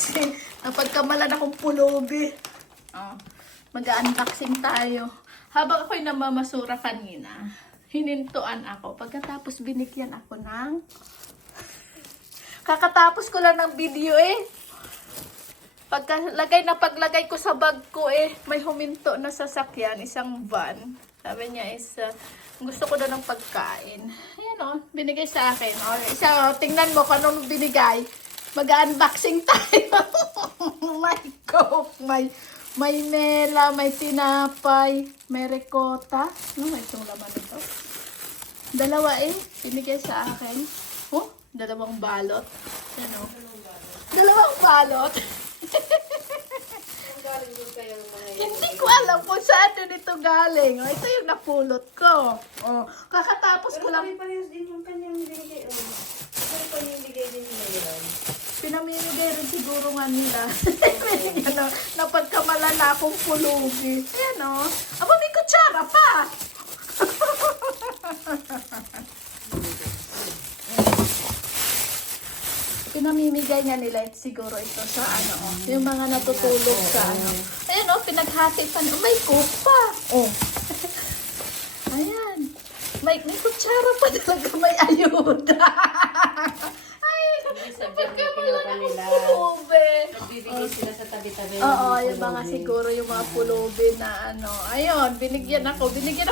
kasi napagkamalan akong pulubi. Oh, mag-unboxing tayo. Habang ako'y namamasura kanina, hinintuan ako. Pagkatapos binigyan ako ng... Kakatapos ko lang ng video eh. Paglagay ko sa bag ko eh, may huminto na sasakyan, isang van. Sabi niya is, gusto ko na ng pagkain. Ayan o, binigay sa akin. O, tingnan mo kung anong binigay. Mag-unboxing tayo. May coke, may mela, may tinapay, may ricotta. Ano may itong laman ito? Dalawa eh, binigay sa akin. Oh, dalawang balot. Ano? Dalawang balot. Hindi ko alam kung saan din ito galing. Oh, ito yung napulot ko. Oh, kakatapos ko lang. Parehas din yung kanyang binigay. Pinamimigay din nila yun. Pinamimigay rin siguro nga nila. Ano, napagkamalan na akong pulubi. Ayan o. Aba, may kutsara pa. Pinamimigay nga nila siguro ito sa ano, oh, yung mga natutulog sa ano. Ayan o, pinaghati pa. Oh, may coke pa. Oh. Ayan. May kutsara pa talaga, may ayuda. Ay, napagkamalan akong pulubi. Nagbibigay sila sa tabi-tabi. Oo, yung mga siguro yung mga pulubi na ano. Ayun, binigyan ako. Sabi niya,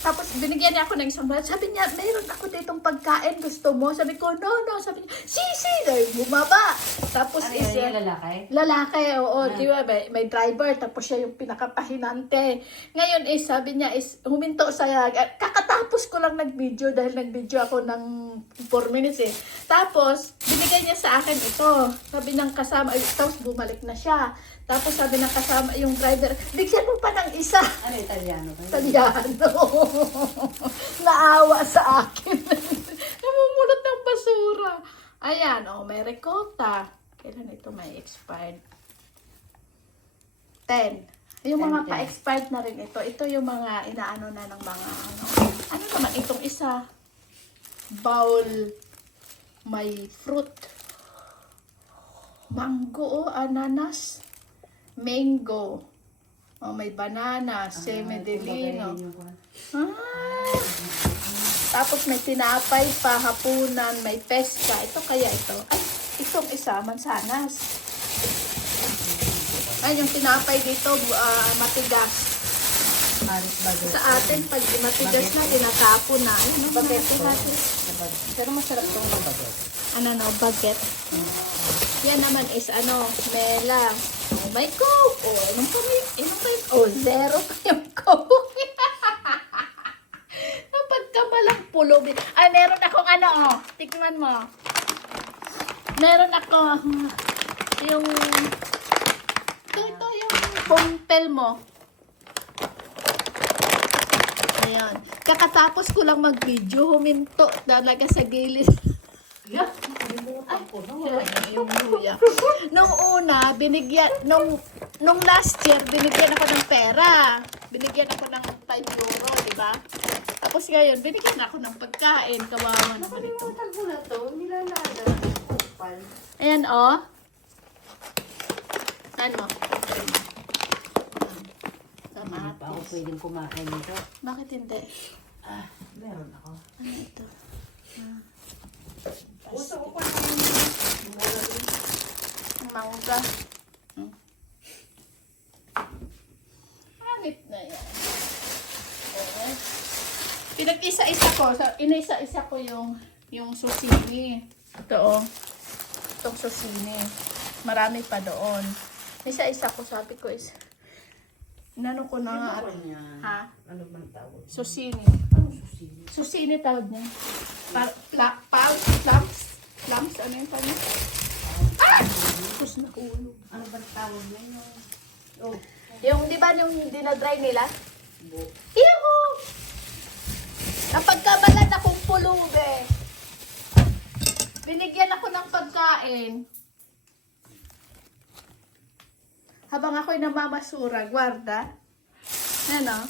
tapos binigyan niya ako ng isang balat. Sabi niya, mayroon ako ditong pagkain. Gusto mo? Sabi ko, no. Sabi niya, sisi. Dahil bumaba. Tapos Ano yun, yung lalaki? Lalaki, oo. Di ba, may driver. Tapos siya yung pinakapahinante. Ngayon sabi niya huminto sa, kakatapos ko lang nag-video dahil nag-video ako ng 4 minutes eh. Tapos, binigay niya sa akin ito. Sabi ng kasama, tapos bumalik na siya. Tapos sabi ng kasama, yung driver, bigyan mo pa ng isa. Ano, Italiano ba? Italiano. Naawa sa akin. Namumulot ng basura. Ayan, oh, may ricotta. Kailan ito may expired? 10. Yung mga 10. pa-expired na rin ito. Ito yung mga inaano na ng mga ano. Ano naman itong isa? Bowl. May fruit. Mango, ananas. Mango. Oh, may banana, semi-delino. Ah. Tapos may tinapay pa, hapunan, may peska. Ito kaya ito. Ay, itong isa, mansanas. Ay, yung tinapay dito, matigas. Sa atin, pag matigas na, tinatapon na. Ayun, no, natin. Pero masarap itong baget. Ano, no, baget. Yan naman is, mela. Oh, may coke. Oh, anong pa yun? Oh, zero pa yung coke. Napagkamalang pulubi. Ay, meron akong tikman mo. Meron ako yung ito yung pumpel mo. Ayan. Kakatapos ko lang mag-video, huminto talaga sa gilid. Yeah, nakalimutan ko. Yung luya. Nung una, nung last year, binigyan ako ng pera. Binigyan ako ng 5 euro, di ba? Tapos ngayon, binigyan ako ng pagkain. Kawawa naman ito. Nakalimutan ko na to. Nilalada. Kupal. Ayan, oh. Saan mo? Hindi pa ako pwedeng kumain nito. Bakit hindi? Meron ako. Ano ito? Gusto ko pa Mangga. Hanip na yan. Okay. Pinag-isa-isa ko. Ina-isa-isa ko yung susini. Ito oh. Itong susini. Marami pa doon. Isa-isa ko, sabi ko is inano ko na nga. Ha? Ano bang tawag? Susini. Ano susini? Susini tawag niya. Plums? Ano yung kanya? Tapos nahulog. Ano bang tawag na yun? Oh. Yung, di ba yung dinadry nila? Iho! Napagkamalan akong pulubi. Binigyan ako ng pagkain. Habang ako'y namamasura, guarda. Ano?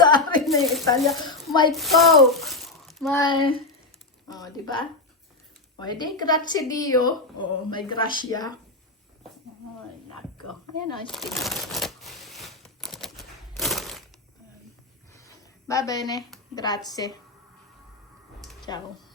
Sorry na yung Italia. My Coke. May, oh, di ba? O, edi, grazie Dio. Oh, may gracia. Oh, nako. Ayan o, spinach. Va bene, grazie. Ciao.